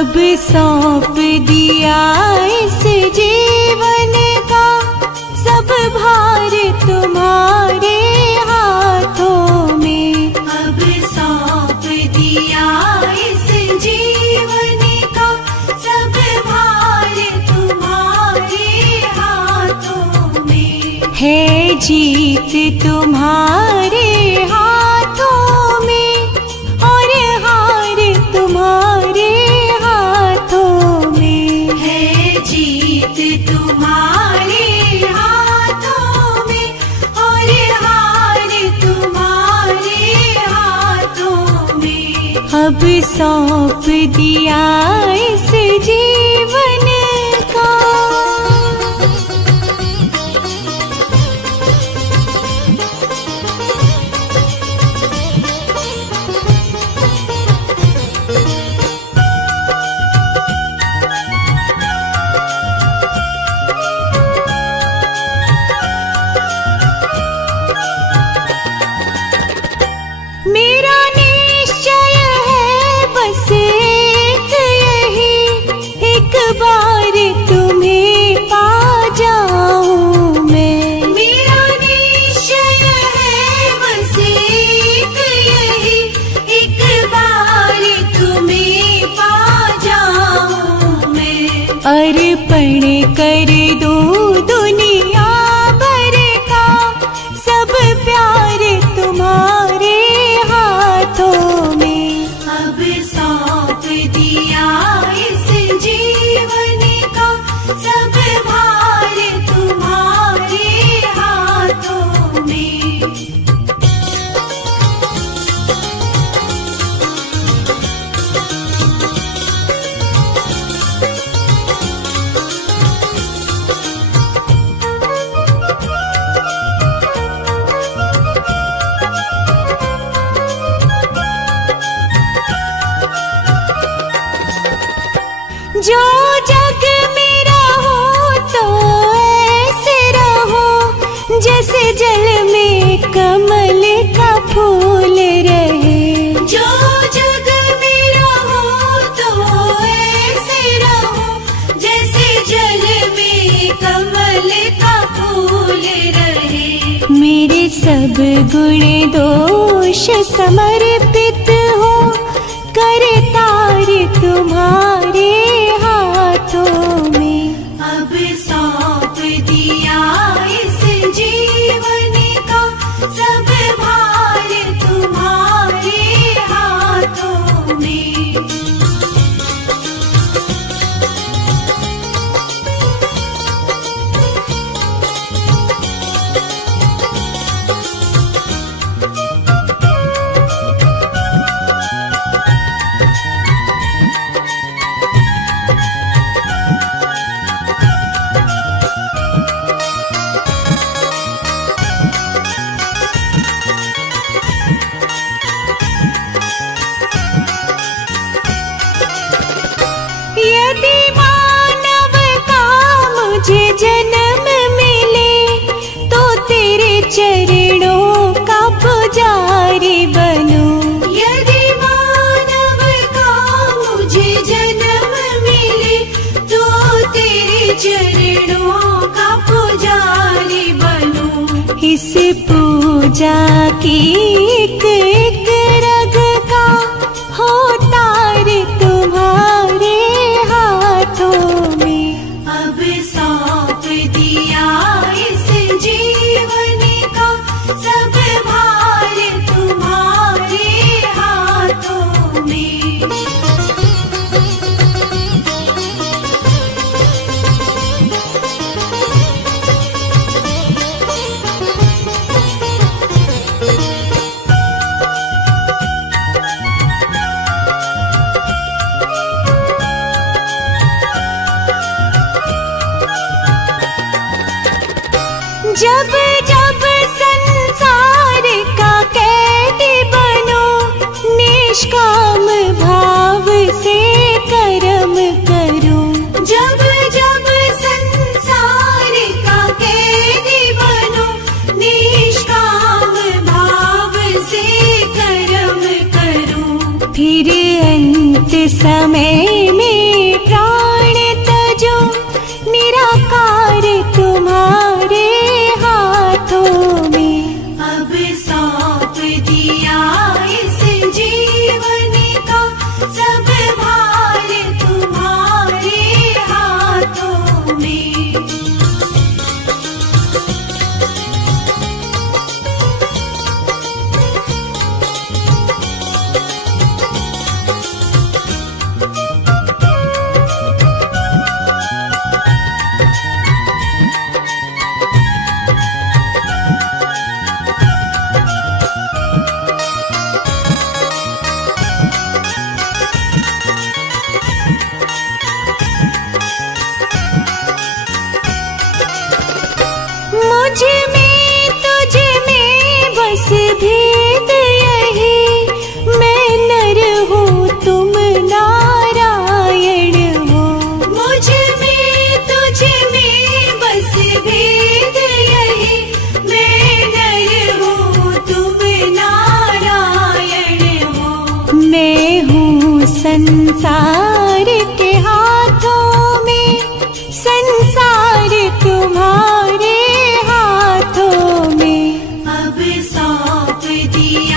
अब सौंप दिया इस जीवन का सब भार तुम्हारे हाथों में। अब सौंप दिया इस जीवन का सब भार तुम्हारे हाथों में। है जीत तुम्हारे हाथों में और हार तुम्हारे हाथों में। है जीत तुम्हारे हाथों में और हार तुम्हारे हाथों में। अब सौंप दिया इस जीवन का। मेरा निश्चय है बस एक यही, एक बार तुम्हें पा जाऊं मैं। मेरा निश्चय है बस एक यही, एक बार तुम्हें पा जाऊं मैं। अर्पण कर दूं दुनिया भर का सब प्यार तुम्हारे हाथों में। अब सौंप दिया इस जीवन का सब भार तुम्हारे हाथों में। जो जग मेरा हो तो ऐसे रहो जैसे जल में कमल का फूल रहे। जो जग मेरा हो तो ऐसे रहो जैसे जल में कमल का फूल रहे। मेरे सब गुण दोष समर्पित हो करतार तुम्हारे हाथों में। अब सौंप दिया इस जीवन का सब भार तुम्हारे हाथों में। यदि मानव का मुझे जन्म मिले तो तेरे चरणों का पुजारी बनूं। यदि मानव का मुझे जन्म मिले तो तेरे चरणों का पुजारी बनूं। इस पूजा की एक एक रग का हो तार तुम्हारे हाथों में। अब सौंप दिया इस जीवन का सब भार तुम्हारे हाथों में। जब जब संसार का कैदी बनो निष्काम भाव से कर्म करो। जब जब संसार का कैदी बनो निष्काम भाव से कर्म करो। फिर अंत समय में संसार के हाथों में, संसार तुम्हारे हाथों में। अब सौंप दिया